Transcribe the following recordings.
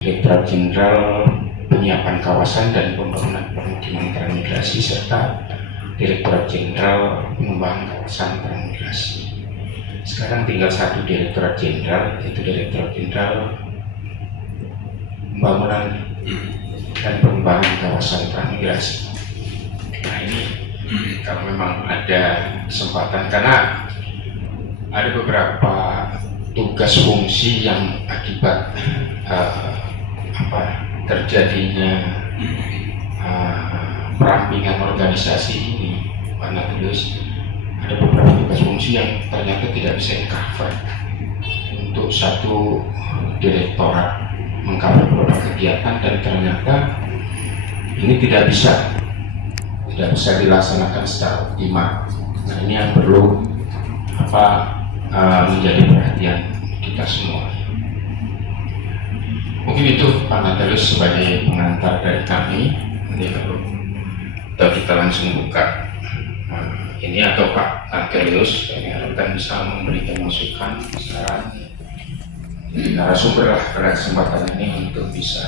Direktorat Jenderal Penyiapan Kawasan dan Pembangunan Permukiman Transmigrasi serta Direktorat Jenderal Pengembangan Kawasan Transmigrasi. Sekarang tinggal satu Direktorat Jenderal, yaitu Direktorat Jenderal Pembangunan dan Pengembangan Kawasan Transmigrasi. Nah ini kalau memang ada kesempatan, karena ada beberapa tugas fungsi yang akibat terjadinya perampingan organisasi ini, karena terus ada beberapa tugas fungsi yang ternyata tidak bisa di-cover untuk satu direktorat mengcover beberapa kegiatan, dan ternyata ini tidak bisa dilaksanakan secara optimal. Nah ini yang perlu menjadi perhatian kita semua. Mungkin itu Pak Natalius sebagai pengantar dari kami. Nanti kalau kita langsung buka ini, atau Pak Natalius kami harapkan bisa memberikan masukan, saran, narasumber lah pada kesempatan ini untuk bisa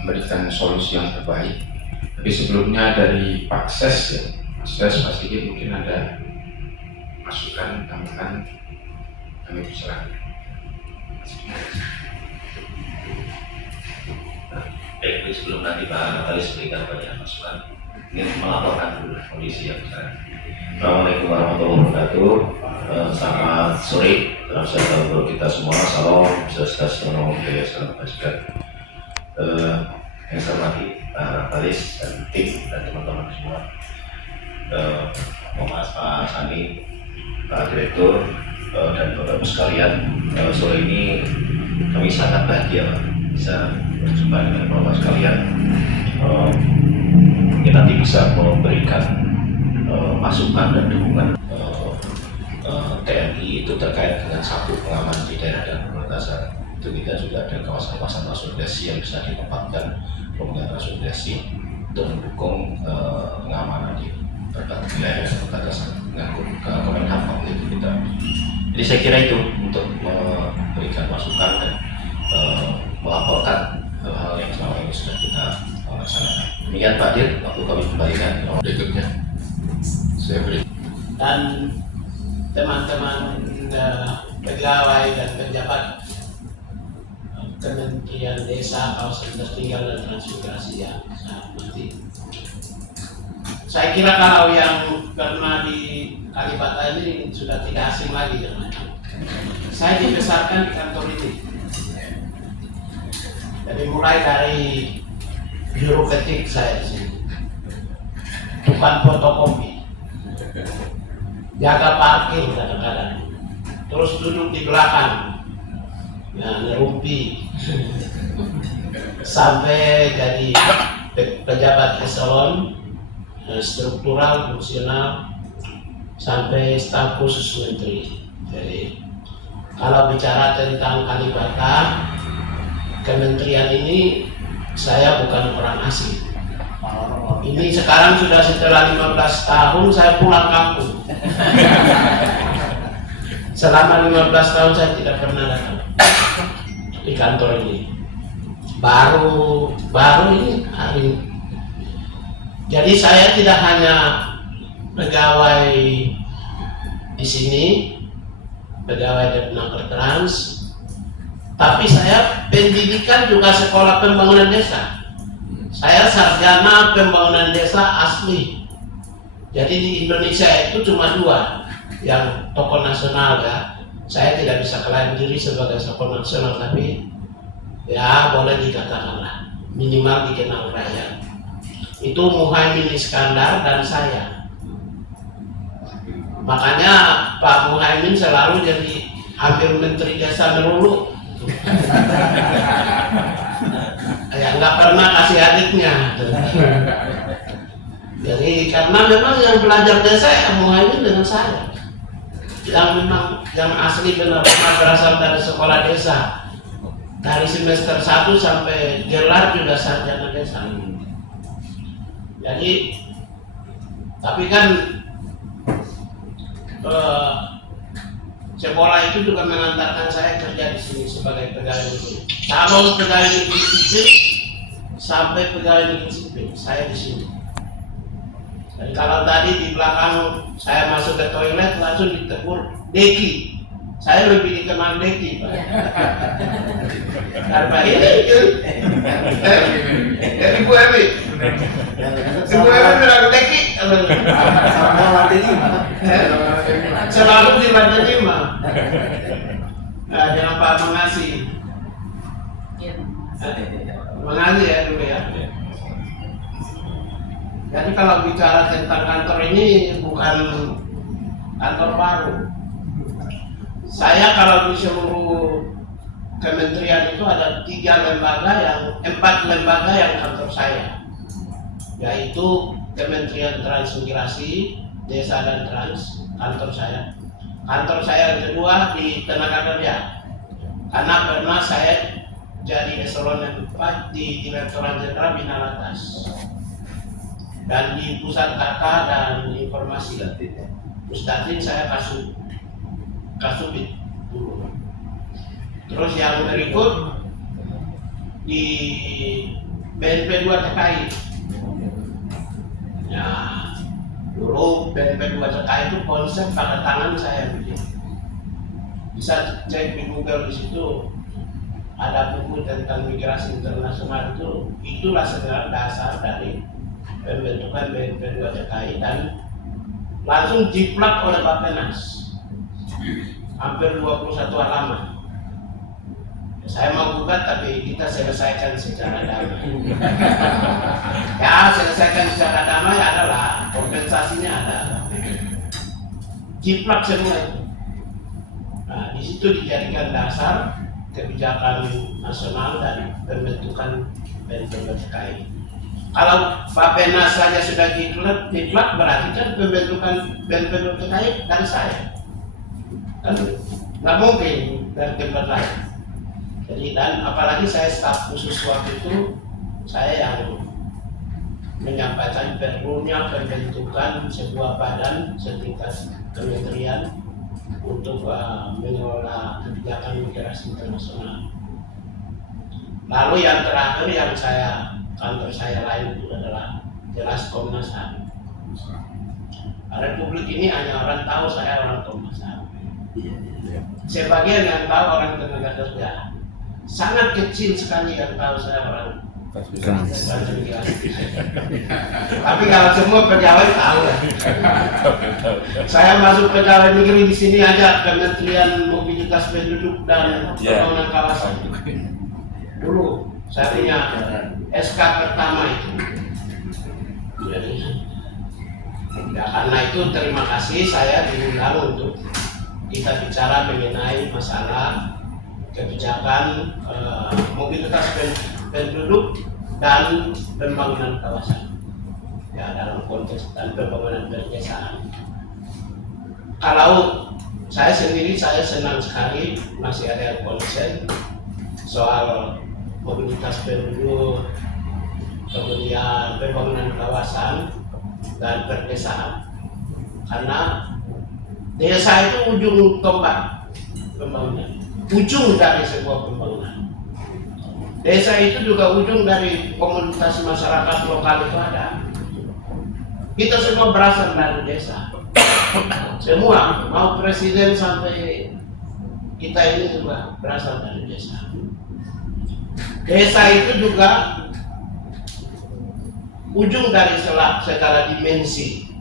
memberikan solusi yang terbaik. Tapi sebelumnya dari Pak Ses, ya, Pak Ses pasti mungkin ada masukan, tambahan, kami persilakan. Baik, sebelum nanti Pak Natalius berikan banyak masukan, ingin melaporkan dulu kondisi yang sekarang. Assalamualaikum warahmatullahi wabarakatuh. Selamat sore, dalam sejahtera kita semua. Salam sejahtera, budaya salam kebajikan. Yang saya hormati Pak Natalius dan tim dan teman-teman semua. Mas Pak Sani, Pak Direktur, dan Bapak-Ibu sekalian, sore ini kami sangat bahagia Pak, bisa berjumpa dengan Bapak sekalian. Mungkin nanti bisa memberikan masukan dan dukungan TNI itu terkait dengan satu pengamanan di daerah dan perbatasan. Itu kita juga ada kawasan-kawasan konsolidasi yang bisa ditempatkan pengamanan konsolidasi untuk mendukung pengamanan di berbagai wilayah dan perbatasan dengan Kemenham itu kita. Jadi saya kira itu untuk memberikan masukan dan melaporkan hal-hal yang selama ini sudah kita laksanakan. Demikian Pak Dir, waktu kami kembalikan. Berikutnya saya beri. Dan teman-teman pegawai dan pejabat Kementerian Desa, Kawasan Tertinggal dan Transmigrasi yang saya hormati. Saya kira kalau yang pernah di Kalibata ini sudah tidak asing lagi dengan saya dibesarkan di kantor ini. Jadi mulai dari biro ketik saya sih, tukang fotokopi, jaga parkir kadang-kadang, terus duduk di belakang, ngerumpi, sampai jadi pejabat eselon, struktural, fungsional, sampai staf khusus menteri. Jadi kalau bicara tentang Kalibata, kementerian ini saya bukan orang asing. Ini sekarang sudah setelah 15 tahun saya pulang kampung. Selama 15 tahun saya tidak pernah datang di kantor ini. Baru ini hari ini. Jadi saya tidak hanya pegawai di sini, pegawai Depnaker Trans, tapi saya pendidikan juga sekolah pembangunan desa. Saya sarjana pembangunan desa asli. Jadi di Indonesia itu cuma dua yang tokoh nasional ya. Saya tidak bisa klaim diri sebagai tokoh nasional, tapi ya boleh dikatakan lah, minimal dikenal rakyat. Itu Muhaimin Iskandar dan saya. Makanya Pak Muhaimin selalu jadi hampir menteri desa melulu. Ya nggak pernah kasih adiknya. Jadi karena memang yang belajar desa ya Muhaimin dengan saya. Yang memang yang asli benar-benar berasal dari sekolah desa. Dari semester 1 sampai gelar juga sarjana desa. Jadi, tapi kan sekolah itu juga mengantarkan saya kerja di sini sebagai pegawai negeri. Kalau pegawai negeri sipil sampai pegawai negeri sipil, saya di sini. Dan kalau tadi di belakang saya masuk ke toilet langsung ditegur Deki. Saya lebih dikenal Deki, Pak. Karena ini Ibu Emi. Ibu Emi bilang Deki. Selalu di lantai 5. Nah, jangan Pak mengasih. Mengasih ya dulu ya. Jadi kalau bicara tentang kantor ini bukan kantor baru. Saya kalau di seluruh kementerian itu ada 4 lembaga yang kantor saya, yaitu Kementerian Transmigrasi, Desa dan Trans, kantor saya. Kantor saya yang kedua di Tenaga Kerja, karena pernah saya jadi eselon 4 di Direktorat Jenderal Bina Latas. Dan di Pusat Data dan Informasi Pusdatin saya Kasubit dulu. Terus yang berikut di BNP 2 TKI. Ya, dulu BNP 2 TKI itu konsep pada tangan saya begini. Bisa cek di Google, di situ ada buku tentang migrasi internasional itulah sebenarnya dasar dari pembentukan BNP 2 TKI dan langsung jiplak oleh Bappenas. Hampir 21 halaman. Saya mau gugat tapi kita selesaikan secara damai. Ya, selesaikan secara damai adalah kompensasinya ada. Jiplak semua itu. Nah, di situ dijadikan dasar kebijakan nasional dari pembentukan BNP 2 TKI. Kalau Bappenas saja sudah jiplak berarti kan pembentukan BNP 2 TKI dari saya. Kan nggak mungkin dari tempat lain. Jadi dan apalagi saya staf khusus waktu itu, saya yang menyampaikan perlunya pembentukan sebuah badan setingkat kementerian untuk mengelola kebijakan migrasi internasional. Lalu yang terakhir yang kantor saya lain itu adalah jelas Komnas HAM. Republik ini hanya orang tahu saya orang Komnas HAM. Sebagian yang tahu orang tenaga kerja, sangat kecil sekali yang tahu saya orang transmigrasi. Tapi kalau semua pegawai tahu, saya masuk pegawai negeri di sini aja Kementerian Mobilitas Penduduk dan Pembangunan Kawasan. Dulu saya punya SK pertama itu. Jadi, ya karena itu terima kasih saya diundang untuk kita bicara mengenai masalah kebijakan mobilitas penduduk dan pembangunan kawasan. Ya dalam konteks dan pembangunan perdesaan. Kalau saya sendiri saya senang sekali masih ada konsen soal mobilitas penduduk, kemudian pembangunan kawasan dan perdesaan. Karena desa itu ujung tombak pembangunan, ujung dari sebuah pembangunan. Desa itu juga ujung dari komunitas masyarakat lokal itu ada. Kita semua berasal dari desa. Semua, mau presiden sampai kita ini juga berasal dari desa. Desa itu juga ujung dari segala dimensi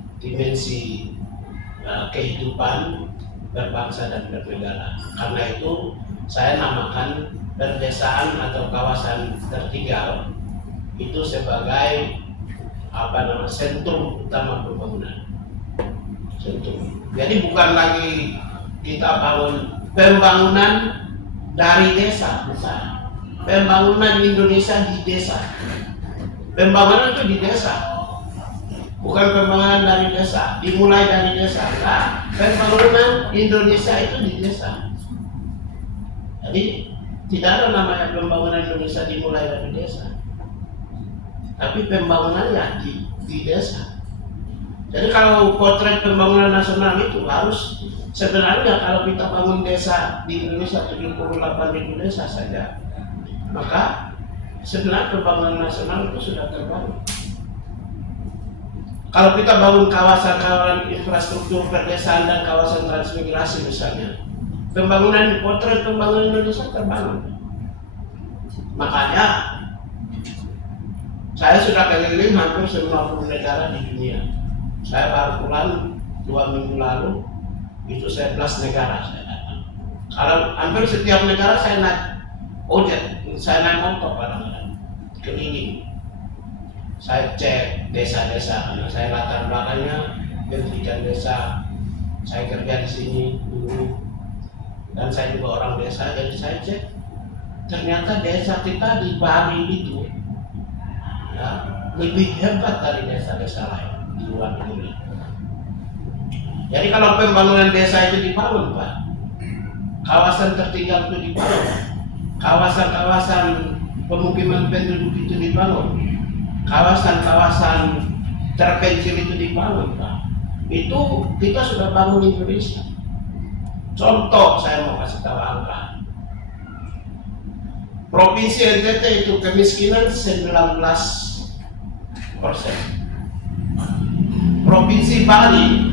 kehidupan berbangsa dan bernegara. Karena itu saya namakan perdesaan atau kawasan tertinggal itu sebagai sentrum utama pembangunan. Sentrum. Jadi bukan lagi kita bangun pembangunan dari desa, bukan. Pembangunan Indonesia di desa. Pembangunan itu di desa. Bukan pembangunan dari desa, dimulai dari desa. Nah, pembangunan Indonesia itu di desa. Jadi tidak ada namanya pembangunan Indonesia dimulai dari desa. Tapi pembangunannya di desa. Jadi kalau potret pembangunan nasional itu harus Sebenarnya kalau kita bangun desa di Indonesia 78.000 desa saja, maka sebenarnya pembangunan nasional itu sudah terbangun. Kalau kita bangun kawasan-kawasan infrastruktur perdesaan dan kawasan transmigrasi misalnya, potret pembangunan Indonesia terbangun. Makanya saya sudah keliling hampir 90 negara di dunia. Saya baru pulang 2 minggu lalu, itu 11 negara saya datang. Kalau hampir setiap negara saya naik ojek, saya naik motor kadang-kadang keliling. Saya cek desa-desa, karena saya latar belakangnya pendidikan desa. Saya kerja di sini dulu, dan saya juga orang desa, jadi saya cek. Ternyata desa kita di Bali itu ya, lebih hebat dari desa-desa lain di luar negeri. Jadi kalau pembangunan desa itu dibangun, Pak, kawasan tertinggal itu dibangun, kawasan-kawasan pemukiman penduduk itu dibangun, kawasan-kawasan terpencil itu dibangun, Pak. Itu kita sudah bangun Indonesia. Contoh saya mau kasih tahu angka. Provinsi NTT itu kemiskinan 19%. Provinsi Bali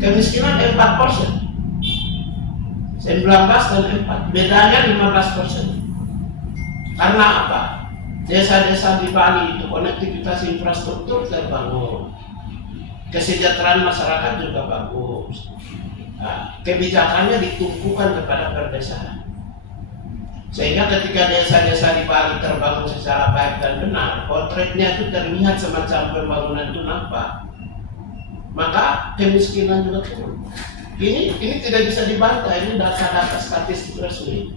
kemiskinan 4%. 19 dan 4, bedanya 15%. Karena apa? Desa-desa di Bali itu konektivitas infrastruktur terbangun, kesejahteraan masyarakat juga bagus. Nah, kebijakannya ditumpukan kepada perdesaan, sehingga ketika desa-desa di Bali terbangun secara baik dan benar, potretnya itu terlihat semacam pembangunan itu nampak, maka kemiskinan juga turun. Ini tidak bisa dibantah, ini data-data statistik resmi.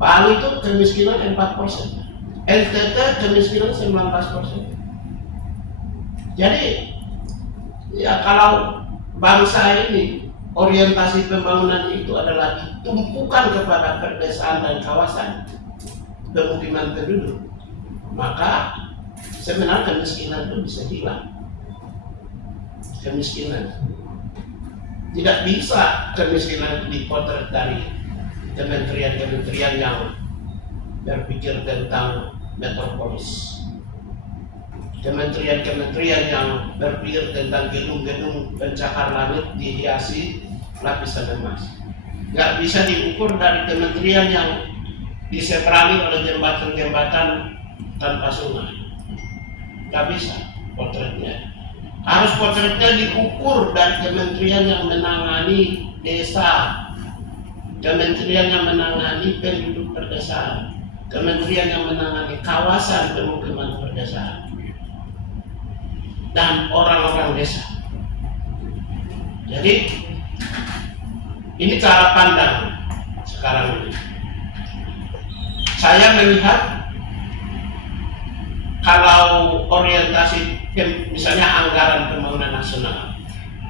Bali itu kemiskinan 4%. NTT kemiskinan 19%. Jadi ya kalau bangsa ini orientasi pembangunan itu adalah ditumpukan kepada perdesaan dan kawasan pemukiman penduduk, maka sebenarnya kemiskinan itu bisa hilang. Kemiskinan tidak bisa kemiskinan dipotret dari kementerian-kementerian yang berpikir tentang metropolis, kementerian-kementerian yang berpikir tentang gedung-gedung pencakar langit dihiasi lapisan emas. Nggak bisa diukur dari kementerian yang diseberangi oleh jembatan-jembatan tanpa sungai. Nggak bisa potretnya. Harus potretnya diukur dari kementerian yang menangani desa, kementerian yang menangani penduduk perdesaan, kementerian yang menangani kawasan pemukiman perdesaan, dan orang-orang desa. Jadi ini cara pandang sekarang ini. Saya melihat kalau orientasi misalnya anggaran pembangunan nasional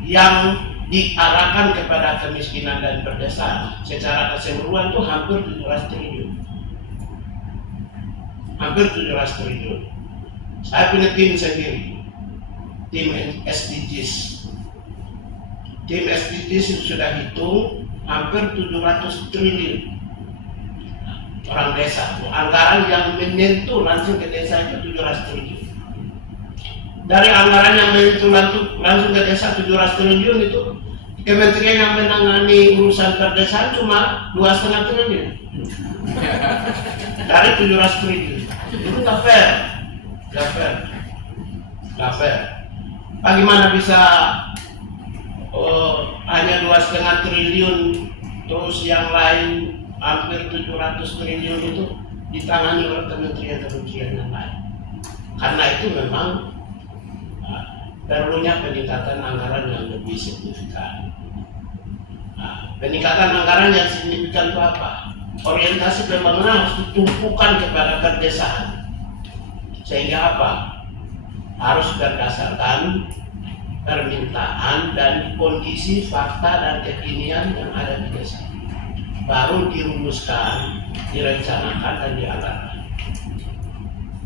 yang diarahkan kepada kemiskinan dan perdesaan secara keseluruhan itu hampir 17 triliun. Hampir 17 triliun. Saya punya tim sendiri, tim SDGs. Tim SDGs sudah hitung hampir 700 triliun. Orang desa, anggaran yang menyentuh langsung ke desa itu 700 triliun. Dari anggaran yang menyentuh langsung ke desa 700 triliun itu, kementerian yang menangani urusan perdesaan cuma 2,5 triliun. Dari 700 triliun. Itu nggak fair. Nggak fair. Bagaimana bisa hanya 2,5 triliun, terus yang lain hampir 700 triliun itu ditangani oleh kementerian-kementerian yang lain? Karena itu memang perlunya peningkatan anggaran yang lebih signifikan. Peningkatan anggaran yang signifikan itu apa? Orientasi pembangunan harus ditumpukan kepada perdesaan. Sehingga apa? Harus berdasarkan permintaan dan kondisi, fakta, dan kekinian yang ada di desa. Baru dirumuskan, direncanakan, dan dianggarkan.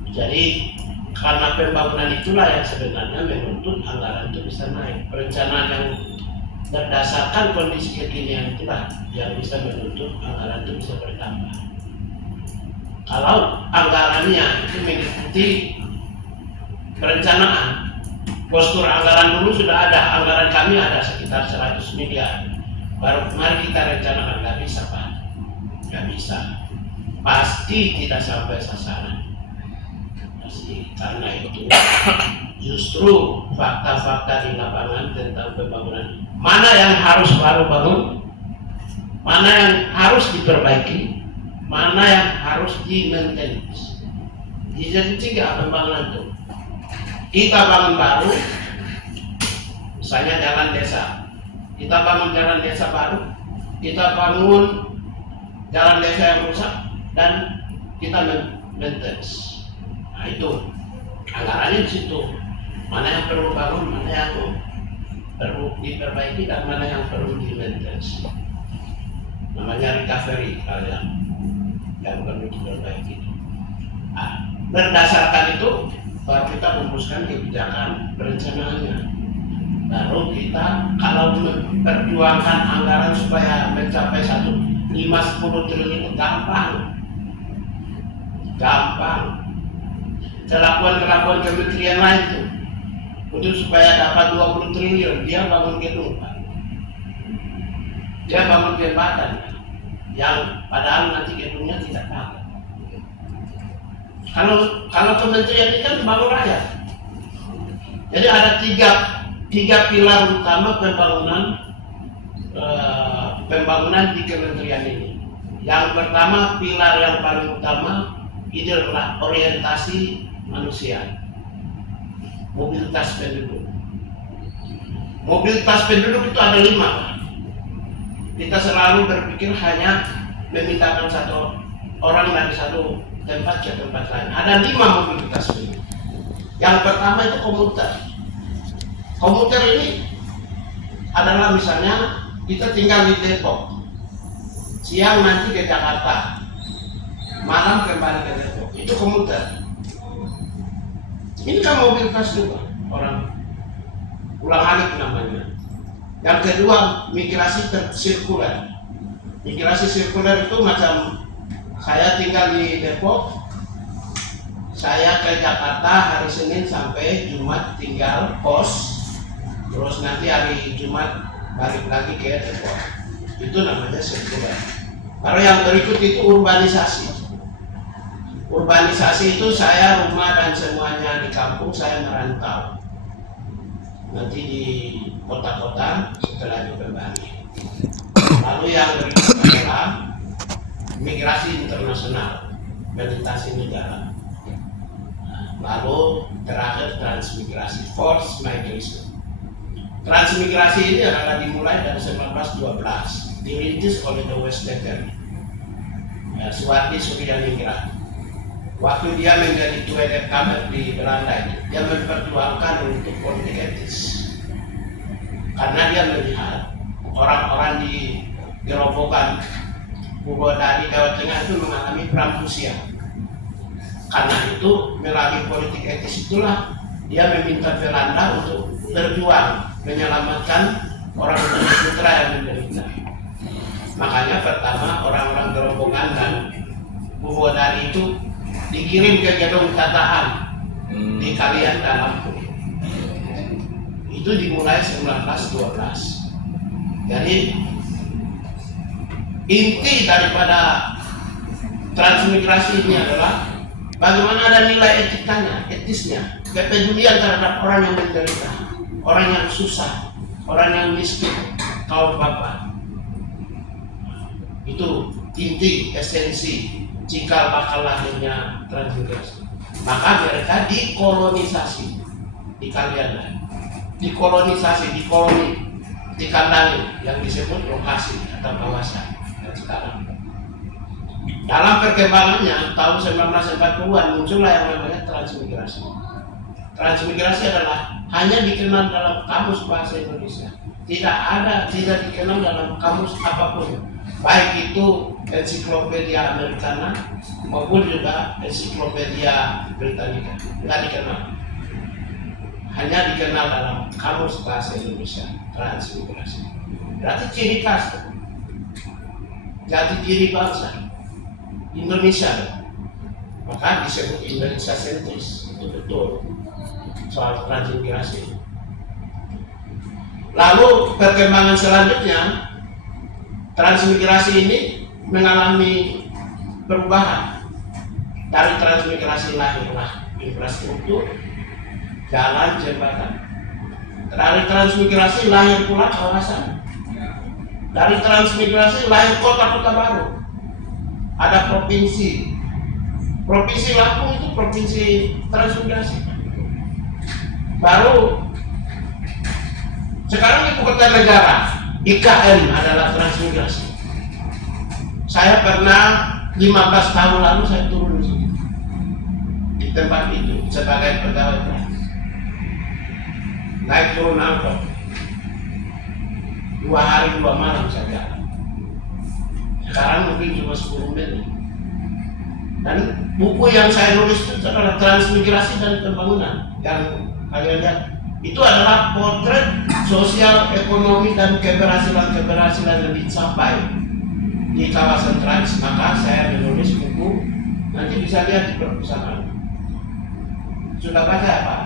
Jadi karena pembangunan itulah yang sebenarnya menuntut anggaran itu bisa naik. Perencanaan yang berdasarkan kondisi kekinian itulah yang bisa menuntut anggaran itu bisa bertambah. Kalau anggarannya itu mengikuti perencanaan, postur anggaran dulu sudah ada, anggaran kami ada sekitar 100 miliar. Baru mari kita rencanakan, nggak bisa Pak, nggak bisa. Pasti tidak sampai sasaran. Pasti, karena itu justru fakta-fakta di lapangan tentang pembangunan, mana yang harus baru bangun, mana yang harus diperbaiki, mana yang harus di-maintenance. Jadi 3 pembangunan itu. Kita bangun baru, misalnya jalan desa, kita bangun jalan desa baru, kita bangun jalan desa yang rusak, dan kita maintenance. Nah itu anggarannya di situ. Mana yang perlu bangun, mana yang perlu diperbaiki, dan mana yang perlu di-maintenance. Namanya recovery kalian yang perlu diperbaiki. Nah, berdasarkan itu baru kita merumuskan kebijakan perencanaannya. Baru kita kalau memperjuangkan anggaran supaya mencapai 5-10 triliun itu gampang. Kelakuan kementerian lain itu untuk supaya dapat 20 triliun dia bangun gedung Pak. Dia bangun jembatan yang padahal nanti gedungnya tidak pakai. Kalau kementerian ini kan bangun rakyat. Jadi ada tiga pilar utama pembangunan di kementerian ini. Yang pertama, pilar yang paling utama itu adalah orientasi manusia, mobilitas penduduk. Mobilitas penduduk itu ada 5. Kita selalu berpikir hanya memindahkan satu orang dari satu tempat ke tempat lain. Ada 5 mobilitas penduduk. Yang pertama itu komuter. Komuter ini adalah misalnya kita tinggal di Depok, siang nanti ke Jakarta, malam kembali ke Depok. Itu komuter. Ini kan mobilitas juga orang ulang-alik namanya. Yang kedua, migrasi sirkuler. Migrasi sirkuler itu macam saya tinggal di Depok, saya ke Jakarta hari Senin sampai Jumat tinggal kos, terus nanti hari Jumat balik lagi ke Depok. Itu namanya sirkuler. Baru yang berikut itu urbanisasi. Urbanisasi itu saya rumah dan semuanya di kampung, saya merantau. Nanti di kota-kota, setelah itu kembali. Lalu yang berikut adalah migrasi internasional, melintasi negara. Lalu terakhir transmigrasi, forced migration. Transmigrasi ini adalah dimulai dari 1912, dirintis oleh The Westdekker, Suwardi Suryaningrat. Waktu dia menjadi Tweede Kamer di Belanda itu, dia memperjuangkan untuk politik etis. Karena dia melihat orang-orang di Gerobokan, Dari Jawa Tengah itu mengalami perang usia. Karena itu melalui politik etis itulah dia meminta Belanda untuk berjuang menyelamatkan orang putra yang menderita. Makanya pertama orang-orang Gerobokan dan Dari itu dikirim ke gedung tataan di Kalian dalam itu dimulai 1912. Jadi inti daripada transmigrasi ini adalah bagaimana ada nilai etikanya, etisnya, kepedulian terhadap orang yang menderita, orang yang susah, orang yang miskin, kaum bapak. Itu inti, esensi cikal bakal lahirnya transmigrasi. Maka mereka dikolonisasi di Kalian, dikolonisasi, dikoloni, dikandangi yang disebut lokasi atau kawasan. Dan sekarang dalam perkembangannya tahun 1940-an muncullah yang namanya transmigrasi. Transmigrasi adalah hanya dikenal dalam kamus bahasa Indonesia, tidak dikenal dalam kamus apapun, baik itu ensiklopedia Americana maupun juga ensiklopedia Britannica, tidak dikenal. Hanya dikenal dalam kamus bahasa Indonesia, transmigrasi. Berarti ciri khas, jati diri bangsa Indonesia. Maka disebut Indonesia sentris, itu betul soal transmigrasi. Lalu perkembangan selanjutnya, transmigrasi ini mengalami perubahan. Dari transmigrasi lahirlah infrastruktur, jalan, jembatan. Dari transmigrasi lahir pula kawasan. Dari transmigrasi lahir kota-kota baru. Ada provinsi. Provinsi Lampung itu provinsi transmigrasi. Baru sekarang ibu kota negara IKN adalah transmigrasi. Saya pernah 15 tahun lalu saya turun di sini, di tempat itu sebagai pegawai trans. Naik turun angkot 2 hari 2 malam saja. Sekarang mungkin cuma 10 menit. Dan buku yang saya nulis itu adalah transmigrasi dan pembangunan. Yang kalian lihat itu adalah potret sosial, ekonomi dan keberhasilan yang dicapai di kawasan trans. Maka saya menulis buku, nanti bisa lihat di perpustakaan. Sudah baca ya Pak?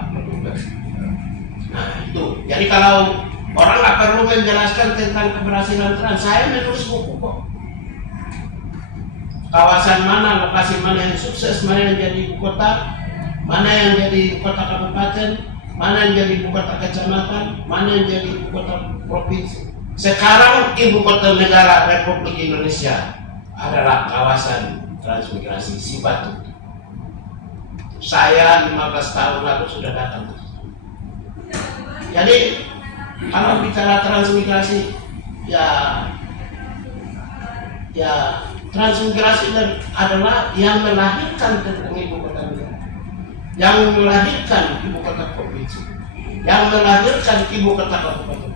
Nah itu. Jadi kalau orang nggak perlu menjelaskan tentang keberhasilan trans, saya menulis buku kok. Kawasan mana, lokasi mana yang sukses, mana yang jadi ibu kota, mana yang jadi ibu kota kabupaten, mana yang jadi ibu kota kecamatan, mana yang jadi ibu kota provinsi. Sekarang ibu kota negara Republik Indonesia adalah kawasan transmigrasi Sibatu. Saya 15 tahun lalu sudah datang. Jadi kalau bicara transmigrasi, ya transmigrasi adalah yang melahirkan tentang ibu kota negara, yang melahirkan ibu kota provinsi, yang melahirkan ibu kota kabupaten,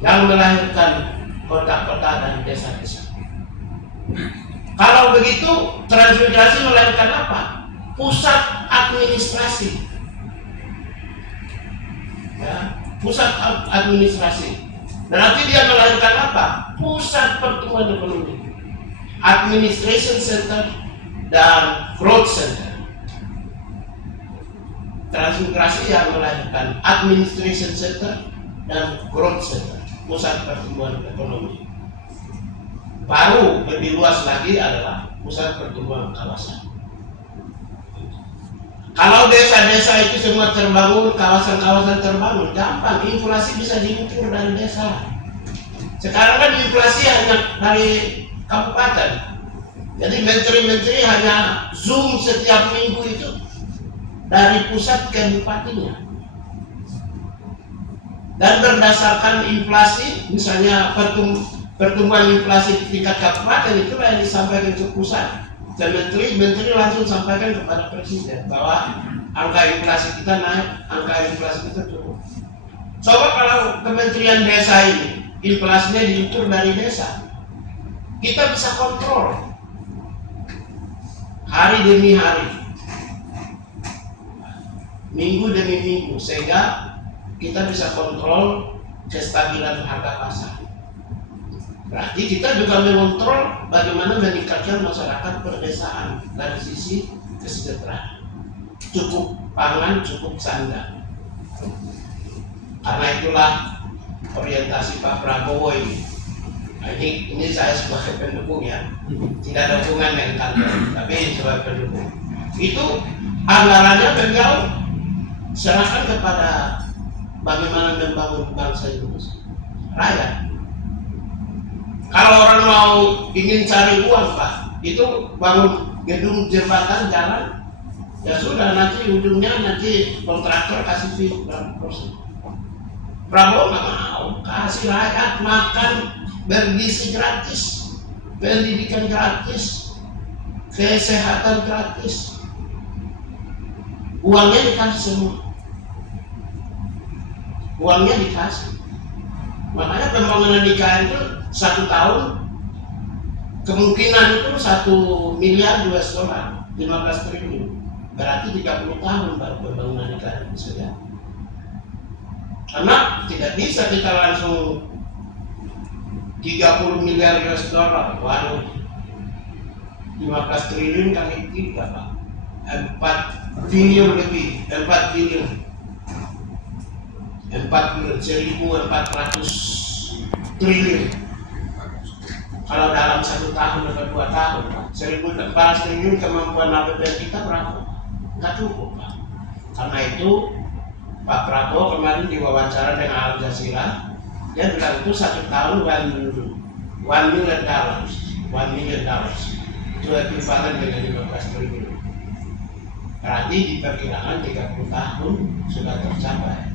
yang melahirkan kota-kota dan desa-desa. Kalau begitu, transmigrasi melahirkan apa? Pusat administrasi. Ya, pusat administrasi. Berarti dia melahirkan apa? Pusat pertumbuhan ekonomi. Administration Center dan Growth Center. Transmigrasi yang melahirkan Administration Center dan Growth Center, pusat pertumbuhan ekonomi. Baru lebih luas lagi adalah pusat pertumbuhan kawasan. Kalau desa-desa itu semua terbangun, kawasan-kawasan terbangun, gampang, inflasi bisa diukur dari desa. Sekarang kan inflasi hanya dari kabupaten. Jadi menteri-menteri hanya zoom setiap minggu itu dari pusat ke bupatinya. Dan berdasarkan inflasi, misalnya pertumbuhan inflasi di tingkat kabupaten itu yang disampaikan ke pusat. Dan menteri langsung sampaikan kepada presiden bahwa angka inflasi kita naik, angka inflasi kita turun. Coba kalau Kementerian Desa ini inflasinya diukur dari desa, kita bisa kontrol hari demi hari, minggu demi minggu, sehingga kita bisa kontrol kestabilan harga pasar. Berarti kita juga mengontrol bagaimana meningkatkan masyarakat perdesaan dari sisi kesejahteraan, cukup pangan, cukup sandang. Karena itulah orientasi Pak Prabowo ini. Nah, ini saya sebagai pendukung ya, tidak ada hubungan dengan kantor, tapi sebagai pendukung. Itu anggarannya beliau serahkan kepada bagaimana membangun bangsa Indonesia raya. Kalau orang mau ingin cari uang Pak, itu bangun gedung, jembatan, jalan, ya sudah, nanti ujungnya nanti kontraktor kasih fee berapa persen. Prabowo nggak mau, kasih rakyat makan bergizi gratis, pendidikan gratis, kesehatan gratis, uangnya dikasih semua, uangnya dikasih. Makanya pembangunan IKN itu 1 tahun kemungkinan itu 1 miliar US dollar, 15 triliun, berarti 30 tahun baru pembangunan IKN bisa jadi. Karena tidak bisa kita langsung 30 miliar US dollar. Waduh, 15 triliun kali 3 Pak, 4 triliun lebih, 4 triliun, 1.400 triliun. Kalau dalam 1 tahun atau 2 tahun Pak, 1.400 triliun kemampuan APBN kita berapa? Nggak cukup Pak. Karena itu Pak Prabowo kemarin diwawancara dengan Al Jazeera, dia bilang itu 1 tahun $1 million, $1 million itu ekuivalen dengan 15 triliun. Berarti diperkirakan 30 tahun sudah tercapai,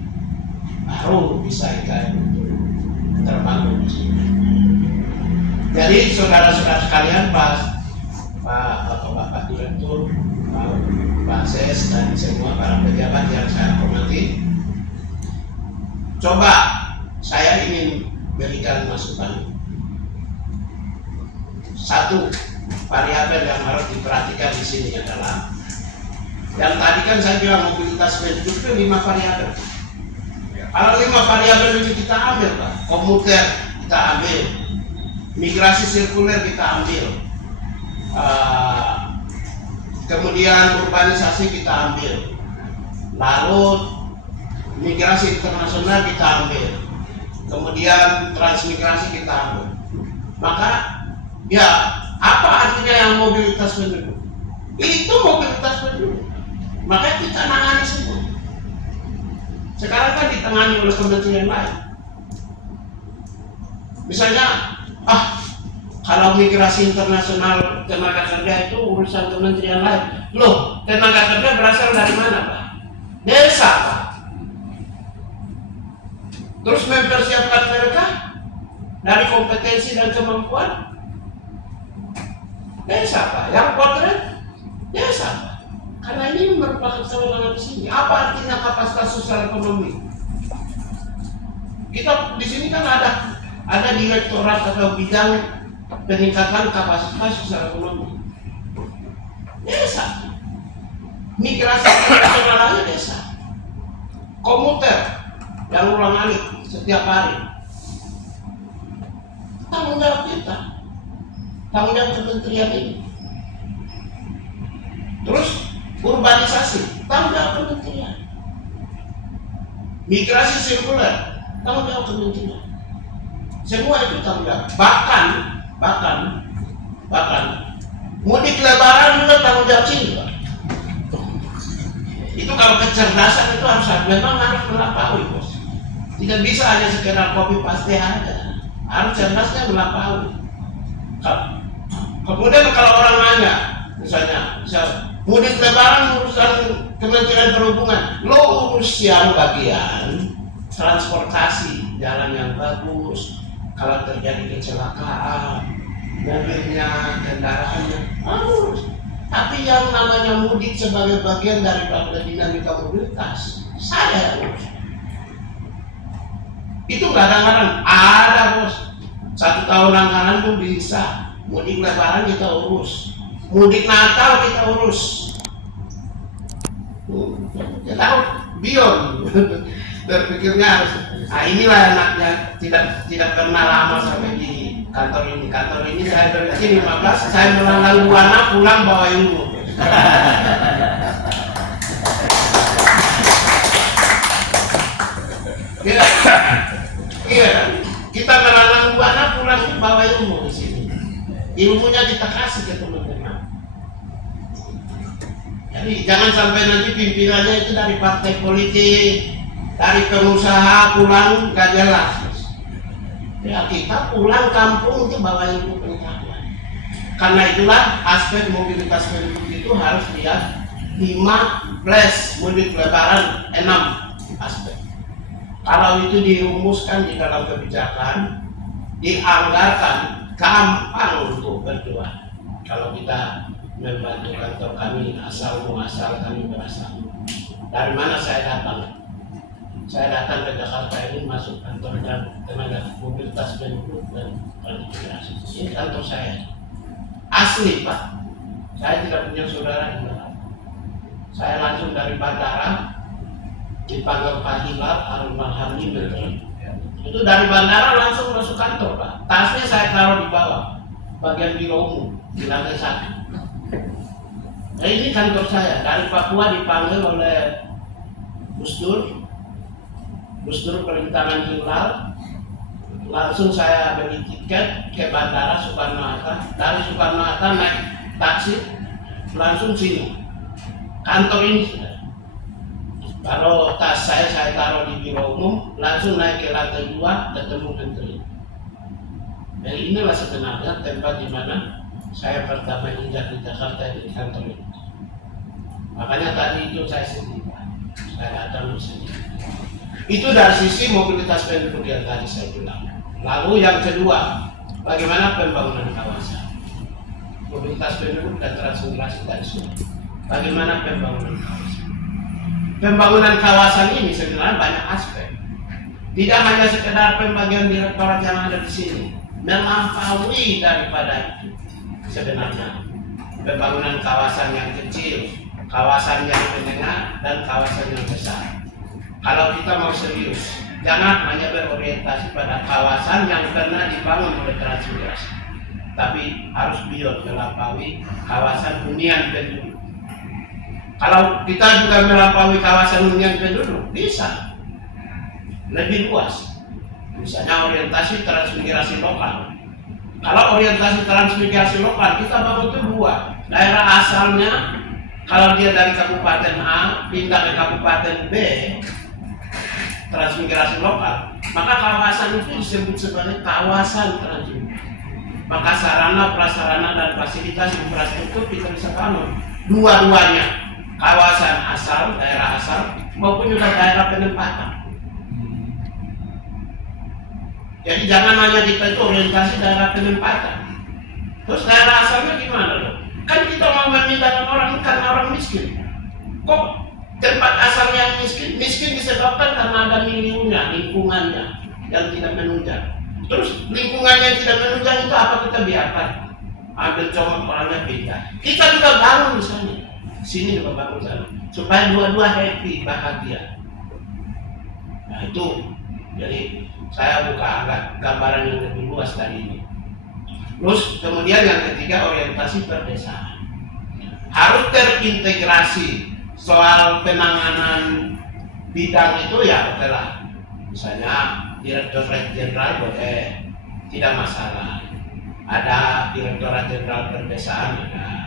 baru bisa IKN terbangun di sini. Jadi saudara-saudara sekalian, Bapak Direktur, Pak Ses dan semua para pejabat yang saya hormati, coba saya ingin berikan masukan. Satu variabel yang harus diperhatikan di sini adalah yang tadi kan saya bilang mobilitas penduduk itu 5 variabel. Kalau 5 variabel ini kita ambil Pak, komuter kita ambil, migrasi sirkuler kita ambil, kemudian urbanisasi kita ambil, lalu migrasi internasional kita ambil, kemudian transmigrasi kita ambil. Maka ya apa artinya yang mobilitas penduduk? Itu mobilitas penduduk. Maka kita nangani semua. Sekarang kan ditangani oleh kementerian lain. Misalnya, kalau migrasi internasional tenaga kerja itu urusan kementerian lain. Loh, tenaga kerja berasal dari mana Pak? Desa Pak. Terus mempersiapkan mereka dari kompetensi dan kemampuan desa Pak. Yang potret desa Pak. Karena ini merupakan kewenangan di sini. Apa artinya kapasitas sosial ekonomi? Kita di sini kan ada direktorat atau bidang peningkatan kapasitas sosial ekonomi. Desa. Migrasi internasionalnya desa. Komuter yang ulang-alik setiap hari. Tanggung jawab kita. Tanggung jawab kementerian ini. Terus urbanisasi, tanggung jawab kementerian. Migrasi sirkuler, tanggung jawab kementerian. Semua itu tanggung jawab. Bahkan mudik lebaran juga tanggung jawab sini Pak. Itu kalau kecerdasan itu memang harus melampaui Bos. Tidak bisa hanya sekedar copy paste aja. Harus cerdasnya melampaui. Kemudian kalau orang nanya, misalnya mudik lebaran urusan Kementerian Perhubungan, lo urus yang bagian transportasi, jalan yang bagus, kalau terjadi kecelakaan, mobilnya, kendaraannya, harus. Tapi yang namanya mudik sebagai bagian daripada dinamika mobilitas, saya urus. Itu nggak ada anggaran, ada Bos. 1 tahun anggaran tuh bisa. Mudik lebaran kita urus, mudik Natal kita urus. Kita harus beyond. Berpikirnya harus. Nah inilah enaknya tidak pernah lama sampai di kantor ini. Kantor ini saya dari 15, saya melanglang buana pulang bawa ilmu. Iya, kita melanglang buana pulang bawa ilmu di sini. Ilmunya kita kasih ke teman-teman. Jadi jangan sampai nanti pimpinannya itu dari partai politik, dari pengusaha pulang gak jelas. Ya kita pulang kampung untuk bawa ilmu pengetahuan. Karena itulah aspek mobilitas penduduk itu harus lihat 5 plus mudik lebaran 6 aspek. Kalau itu dirumuskan di dalam kebijakan, dianggarkan, gampang untuk berjuang. Kalau kita membantu kantor kami asal muasal kami berasal. Dari mana saya datang? Saya datang ke Jakarta ini masuk kantor dan tenaga mobilitas penduduk dan transmigrasi. Ini kantor saya. Asli Pak. Saya tidak punya saudara di Jakarta. Saya langsung dari bandara dipanggil Pak Hilal Arul Marhami Itu dari bandara langsung masuk kantor, Pak. Tasnya saya taruh di bawah, bagian biro umum, di lantai 1. Nah, ini kantor saya. Dari Papua dipanggil oleh Gus Dur Perintangan Jenderal. Langsung saya beli tiket ke bandara Soekarno-Hatta. Dari Soekarno-Hatta naik taksi langsung sini. Kantor ini sudah. Kalau tas saya taruh di biro umum, langsung naik ke lantai 2, ketemu menteri. Jadi inilah sebenarnya tempat di mana saya pertama injak di Jakarta di kantor ini. Makanya tadi itu saya sendiri, saya datang di sini. Itu dari sisi mobilitas penduduk yang tadi saya bilang. Lalu yang kedua, bagaimana pembangunan kawasan? Mobilitas penduduk dan transmigrasi tadi sudah. Bagaimana pembangunan kawasan? Pembangunan kawasan ini sebenarnya banyak aspek. Tidak hanya sekedar pembagian direktorat yang ada di sini, melampaui daripada itu. Sebenarnya pembangunan kawasan yang kecil, kawasan yang menengah, dan kawasan yang besar. Kalau kita mau serius, jangan hanya berorientasi pada kawasan yang pernah dibangun oleh transmigrasi, tapi harus beyond, melampaui kawasan hunian penduduk. Kalau kita juga melampaui kawasan hunian penduduk, bisa lebih luas. Misalnya orientasi transmigrasi lokal. Kalau orientasi transmigrasi lokal, kita bangun itu 2. Daerah asalnya, kalau dia dari kabupaten A pindah ke kabupaten B, transmigrasi lokal, maka kawasan itu disebut sebagai kawasan transmigrasi. Maka sarana, prasarana, dan fasilitas infrastruktur kita bisa bangun dua-duanya. Kawasan asal, daerah asal, maupun juga daerah penempatan. Jadi jangan hanya kita itu orientasi daerah penempatan. Terus daerah asalnya gimana loh? Kan kita mau memindahkan orang karena orang miskin. Kok tempat asal yang miskin? Miskin disebabkan karena ada miliunya, lingkungannya yang tidak menunjang. Terus lingkungannya yang tidak menunjang itu apa kita biarkan? Ambil contoh orangnya pindah. Kita juga bangun misalnya. Sini juga bangun sana, supaya dua-dua happy, bahagia. Nah itu, jadi saya buka agak gambaran yang lebih luas dari ini. Terus kemudian yang ketiga, orientasi perdesaan. Harus terintegrasi soal penanganan bidang itu ya oke lah. Misalnya Direktorat Jenderal boleh, tidak masalah. Ada Direktorat Jenderal Perdesaan, ada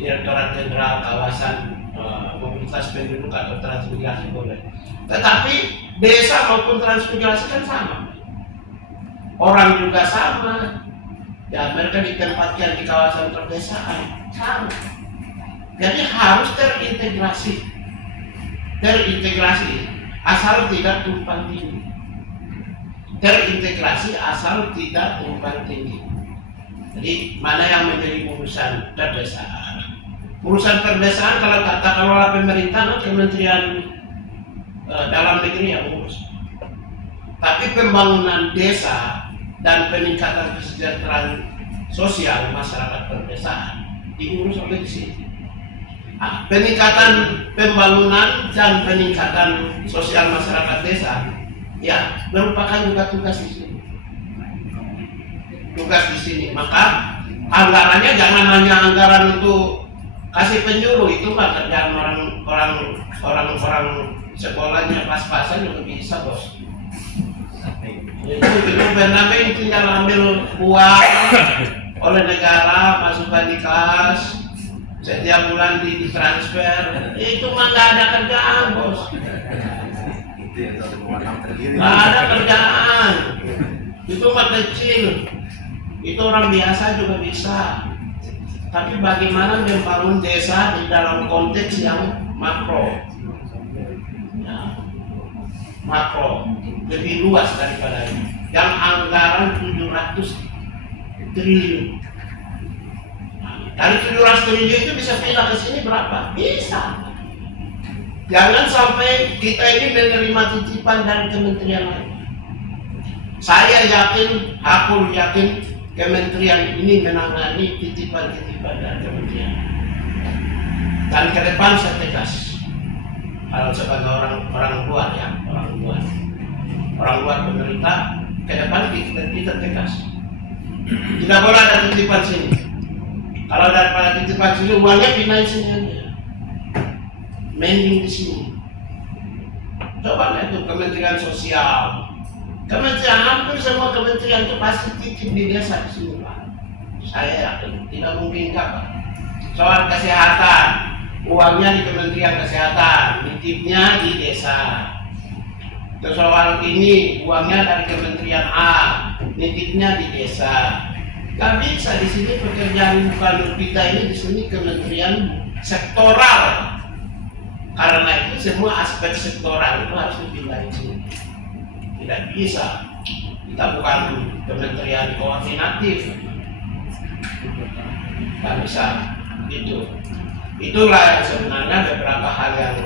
Direktorat Jenderal Kawasan Mobilitas Penduduk atau Transmigrasi boleh. Tetapi desa maupun transmigrasi kan sama. Orang juga sama. Ya, mereka ditempatkan di kawasan perdesaan sama. Jadi harus terintegrasi. Terintegrasi asal tidak tumpang tindih. Terintegrasi asal tidak tumpang tindih. Jadi mana yang menjadi urusan perdesaan? Urusan perdesaan kalau tata kelola pemerintah, Kementerian Dalam Negeri yang urus. Tapi pembangunan desa dan peningkatan kesejahteraan sosial masyarakat perdesaan diurus oleh di sini. Nah, peningkatan pembangunan dan peningkatan sosial masyarakat desa, ya merupakan juga tugas di sini. Tugas di sini. Maka anggarannya jangan hanya anggaran untuk kasih penjuru, itu mah kerjaan orang sekolahnya pas-pasan juga bisa, bos. Itu benar-benar tinggal ambil uang oleh negara, masukkan di kas, setiap bulan ditransfer, itu mah nggak ada kerjaan, bos. Nggak ada kerjaan, itu mah kecil, itu orang biasa juga bisa. Tapi bagaimana membangun desa di dalam konteks yang makro, ya, makro lebih luas daripada ini. Yang anggaran 700 triliun. Nah, dari 700 triliun itu bisa pindah ke sini berapa? Bisa. Jangan sampai kita ini menerima titipan dari kementerian lain. Saya yakin, aku yakin kementerian ini menangani titipan-titipan dari kementerian. Dan ke depan saya tegas, kalau sebagai orang luar ya, orang luar pemerintah, ke depan kita tegas. Tidak boleh ada titipan sini. Kalau daripada titipan sini, uangnya pindahin sini aja. Mending di sini. Coba lihat tuh Kementerian Sosial. Kementerian, hampir semua kementerian itu pasti titip di desa di sini, Pak. Saya yakin tidak mungkin Pak. Soal kesehatan, uangnya di Kementerian Kesehatan, titipnya di desa. Terus soal ini, uangnya dari Kementerian A, titipnya di desa. Gak bisa di sini pekerjaan bukan kita ini di sini kementerian sektoral. Karena itu semua aspek sektoral itu harus dipindahin sini. Tidak bisa. Kita bukan kementerian koordinatif. Tidak bisa. Itulah yang sebenarnya beberapa hal yang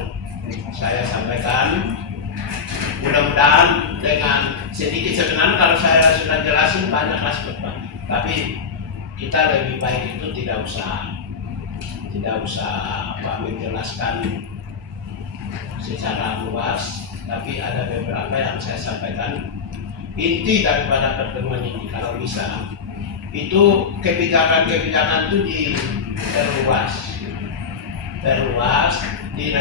saya sampaikan. Mudah-mudahan dengan sedikit sebenarnya kalau saya sudah jelasin banyak aspek, tapi kita lebih baik itu tidak usah menjelaskan secara luas, tapi ada beberapa yang saya sampaikan inti daripada pertemuan ini. Kalau bisa itu kebijakan-kebijakan itu diperluas di